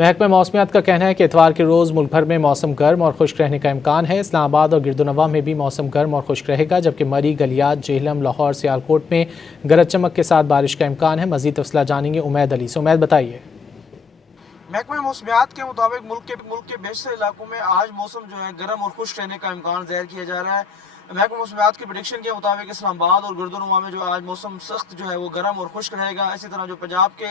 محکمہ موسمیات کا کہنا ہے کہ اتوار کے روز ملک بھر میں موسم گرم اور خشک رہنے کا امکان ہے۔ اسلام آباد اور گرد و نواح میں بھی موسم گرم اور خشک رہے گا، جبکہ مری، گلیات، جہلم، لاہور، سیالکوٹ میں گرج چمک کے ساتھ بارش کا امکان ہے۔ مزید تفصیلات جانیں گے امید علی سے۔ امید بتائیے۔ محکمہ موسمیات کے مطابق ملک کے بیشتر علاقوں میں آج موسم جو ہے گرم اور خشک رہنے کا امکان ظاہر کیا جا رہا ہے۔ محکمہ موسمیات کی پریڈکشن کے مطابق اسلام آباد اور گرد و نواح میں جو آج موسم سخت جو ہے وہ گرم اور خشک رہے گا۔ اسی طرح جو پنجاب کے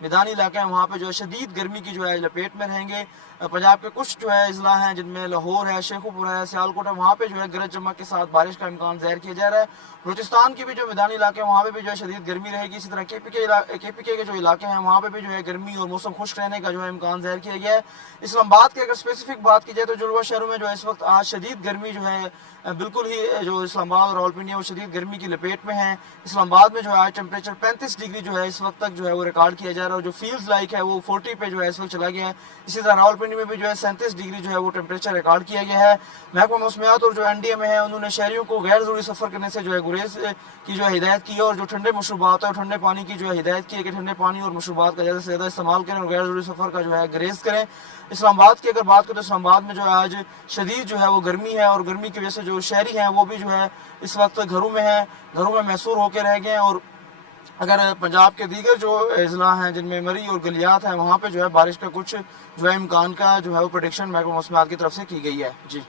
میدانی علاقے ہیں وہاں پہ جو ہے شدید گرمی کی جو ہے لپیٹ میں رہیں گے۔ پنجاب کے کچھ جو ہے اضلاع ہیں جن میں لاہور ہے، شیخوپور ہے، سیالکوٹ ہے، وہاں پہ جو ہے گرج چمک کے ساتھ بارش کا امکان ظاہر کیا جا رہا ہے۔ بلوچستان کی بھی جو میدانی علاقے ہیں وہاں پہ بھی جو ہے شدید گرمی رہے گی۔ اسی طرح کے پی کے جو علاقے ہیں وہاں پہ بھی جو ہے گرمی اور موسم خشک رہنے کا جو ہے امکان ظاہر کیا گیا ہے۔ اسلام آباد کی اگر اسپیسیفک بات کی جائے تو جڑواں شہروں میں جو ہے اس وقت آج شدید گرمی جو ہے بالکل ہی جو اسلام آباد اور راولپنڈی وہ شدید گرمی کی لپیٹ میں ہیں۔ اسلام آباد میں جو ہے آج ٹیمپریچر 35 ڈگری جو ہے اس وقت تک جو ہے وہ ریکارڈ کیا جا رہا ہے، اور جو فیلز لائک ہے وہ 40 پہ جو ہے اس وقت چلا گیا ہے۔ اسی طرح راولپنڈی میں بھی جو ہے 37 ڈگری جو ہے وہ ٹیمپریچر ریکارڈ کیا گیا ہے۔ محکمہ موسمیات اور جو این ڈی ایم ہے انہوں نے شہریوں کو غیر ضروری سفر کرنے سے جو ہے گریز کی جو ہے ہدایت کی ہے، اور جو ٹھنڈے مشروبات اور ٹھنڈے پانی کی جو ہے ہدایت کی ہے کہ ٹھنڈے پانی اور مشروبات کا زیادہ سے زیادہ استعمال کریں اور غیر ضروری سفر کا جو ہے گریز کریں۔ اسلام آباد کی اگر بات کریں تو اسلام آباد میں جو ہے آج شدید جو ہے وہ گرمی ہے، اور گرمی کی وجہ سے جو شہری ہیں وہ بھی جو ہے اس وقت گھروں میں ہیں، گھروں میں محصور ہو کے رہ گئے ہیں۔ اور اگر پنجاب کے دیگر جو اضلاع ہیں جن میں مری اور گلیات ہیں وہاں پہ جو ہے بارش کا کچھ جو ہے امکان کا جو ہے وہ پریڈکشن محکمہ موسمیات کی طرف سے کی گئی ہے۔ جی